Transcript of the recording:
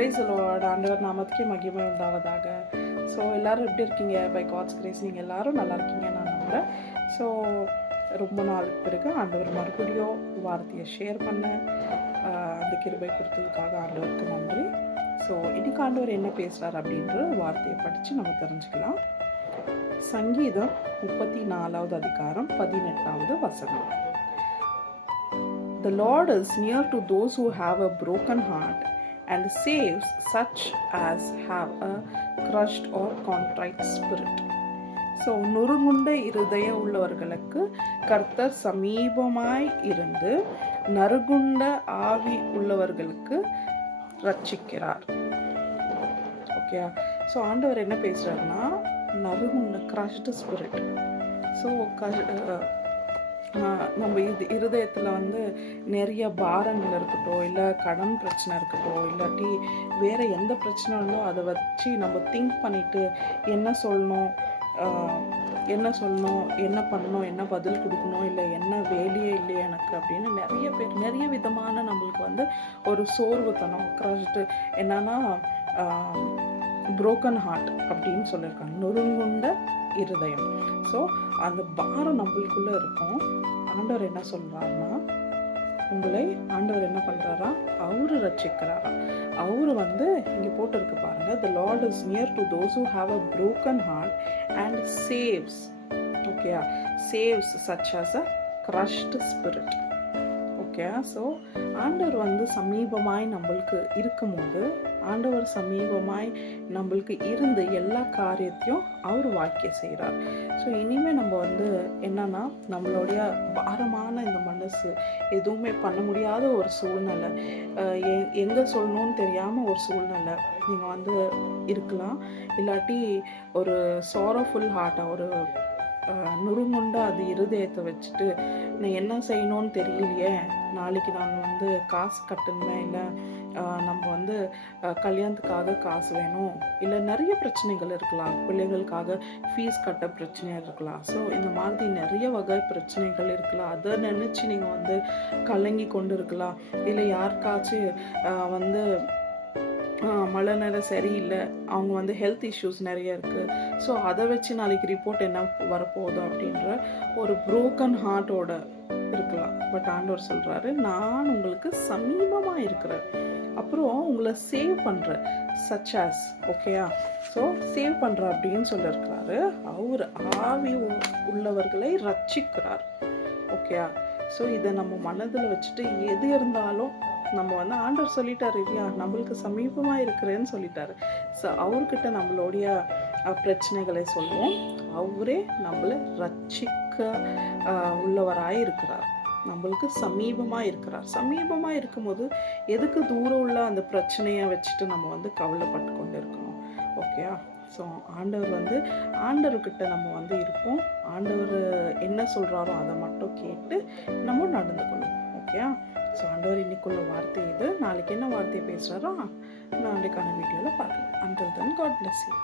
Price Lord. ஆண்டவர் நாமத்துக்கே மகிமை உண்டாவதாக. ஸோ எல்லோரும் எப்படி இருக்கீங்க? பை காட்ஸ் கிரேஸ் நீங்கள் எல்லோரும் நல்லா இருக்கீங்க நான் நம்புகிறேன். ஸோ ரொம்ப நாளுக்கு பிறகு ஆண்டவர் மறுபடியும் வார்த்தையை ஷேர் பண்ண அந்த கிருபை கொடுத்ததுக்காக ஆண்டவருக்கு நன்றி. ஸோ இன்னைக்கு ஆண்டவர் என்ன பேசுகிறார் அப்படின்ற வார்த்தையை படித்து நம்ம தெரிஞ்சுக்கலாம். சங்கீதம் 34வது அதிகாரம் 18வது வசனம். The Lord is near to those who have a broken heart and saves such as have a crushed or contrite spirit. So நொறுங்குண்ட இருதய உள்ளவர்களுக்கு கர்த்தர் சமீபமாய் இருந்து நறுகுண்ட ஆவி உள்ளவர்களுக்கு ரட்சிக்கிறார். ஓகே, ஸோ ஆண்டவர் என்ன பேசுகிறாருன்னா, நறுகுண்ட கிரஷ்டு ஸ்பிரிட். ஸோ நம்ம இருதயத்தில் நிறைய பாரங்கள் இருக்கட்டும், இல்லை கடன் பிரச்சனை இருக்கட்டும், இல்லாட்டி வேறு எந்த பிரச்சனைகளோ அதை வச்சு நம்ம திங்க் பண்ணிவிட்டு என்ன சொல்லணும், என்ன பண்ணணும், என்ன பதில் கொடுக்கணும், இல்லை என்ன வேலையே இல்லையே எனக்கு அப்படின்னு நிறைய பேர் நிறைய விதமான நம்மளுக்கு ஒரு சோர்வுத்தனம் கிரஷ்டு என்னன்னா broken heart அப்படின்னு சொல்லியிருக்காங்க, நொறுங்குண்ட இருதயம். ஸோ அந்த பாரம் நம்மளுக்குள்ளே இருக்கும். ஆண்டவர் என்ன சொல்கிறாருன்னா, உங்களை ஆண்டவர் என்ன பண்ணுறாரா, அவரு ரட்சிக்கிறாரா. அவரு இங்கே போட்டிருக்கு பாருங்க, the Lord is near to those who have a broken heart and saves. Okay, saves such as a crushed spirit. Okay, so ஆண்டவர் சமீபமாய் நம்மளுக்கு இருக்கும்போது, ஆண்டவர் சமீபமாய் நம்மளுக்கு இருந்து எல்லா காரியத்தையும் அவர் வாக்கிய செய்கிறார். ஸோ இனிமேல் நம்ம என்னன்னா, நம்மளுடைய பாரமான இந்த மனசு எதுவுமே பண்ண முடியாத ஒரு சூழ்நிலை, எங்கே சொல்லணும்னு தெரியாமல் ஒரு சூழ்நிலை நீங்கள் இருக்கலாம். இல்லாட்டி ஒரு சாரோஃபுல் ஹார்ட்டாக, ஒரு நுறுங்குண்டா அது இருதயத்தை வச்சுட்டு நான் என்ன செய்யணும்னு தெரியலையே, நாளைக்கு நான் காசு கட்டணுமே, இல்லை நம்ம கல்யாணத்துக்காக காசு வேணும், இல்லை நிறைய பிரச்சனைகள் இருக்கலாம், பிள்ளைகளுக்காக ஃபீஸ் கட்ட பிரச்சனை இருக்கலாம். ஸோ இந்த மாதிரி நிறைய வகை பிரச்சனைகள் இருக்கலாம். அதை நினச்சி நீங்கள் கலங்கி கொண்டு இருக்கலாம். இல்லை யாருக்காச்சும் மழைநேர சரியில்லை, அவங்க ஹெல்த் இஷ்யூஸ் நிறைய இருக்குது, ஸோ அதை வச்சு நாளைக்கு ரிப்போர்ட் என்ன வரப்போகுது அப்படின்ற ஒரு புரோக்கன் ஹார்ட்டோட இருக்கலாம். பட் ஆண்டவர் சொல்கிறாரு, நான் உங்களுக்கு சமீபமாக இருக்கிறேன், அப்புறம் உங்களை சேவ் பண்ணுறேன், சச்சாஸ். ஓகேயா, ஸோ சேவ் பண்ணுற அப்படின்னு சொல்லியிருக்கிறாரு. அவர் ஆவி உள்ளவர்களை ரட்சிக்கிறார். ஓகேயா, ஸோ இதை நம்ம மனதில் வச்சுட்டு எது இருந்தாலும் நம்ம ஆண்டவர் சொல்லிட்டாரு இல்லையா, நம்மளுக்கு சமீபமாக இருக்கிறேன்னு சொல்லிட்டாரு. ஸோ அவர்கிட்ட நம்மளுடைய பிரச்சனைகளை சொல்லுவோம். அவரே நம்மளை ரட்சிக்க உள்ளவராய் இருக்கிறார், நம்மளுக்கு சமீபமாக இருக்கிறார். சமீபமாக இருக்கும்போது எதுக்கு தூரம் உள்ள அந்த பிரச்சனையை வச்சுட்டு நம்ம கவலைப்பட்டு கொண்டு இருக்கணும். ஓகேயா, ஸோ ஆண்டவர்கிட்ட நம்ம இருப்போம். ஆண்டவர் என்ன சொல்கிறாரோ அதை மட்டும் கேட்டு நம்ம நடந்து கொள்ளும். ஓகேயா, ஸோ ஆண்டவர் இன்னைக்குள்ள வார்த்தை இது. நாளைக்கு என்ன வார்த்தையை பேசுகிறாரோ நாளைக்கான வீடியோவில் பார்க்கலாம். Until then, God bless you.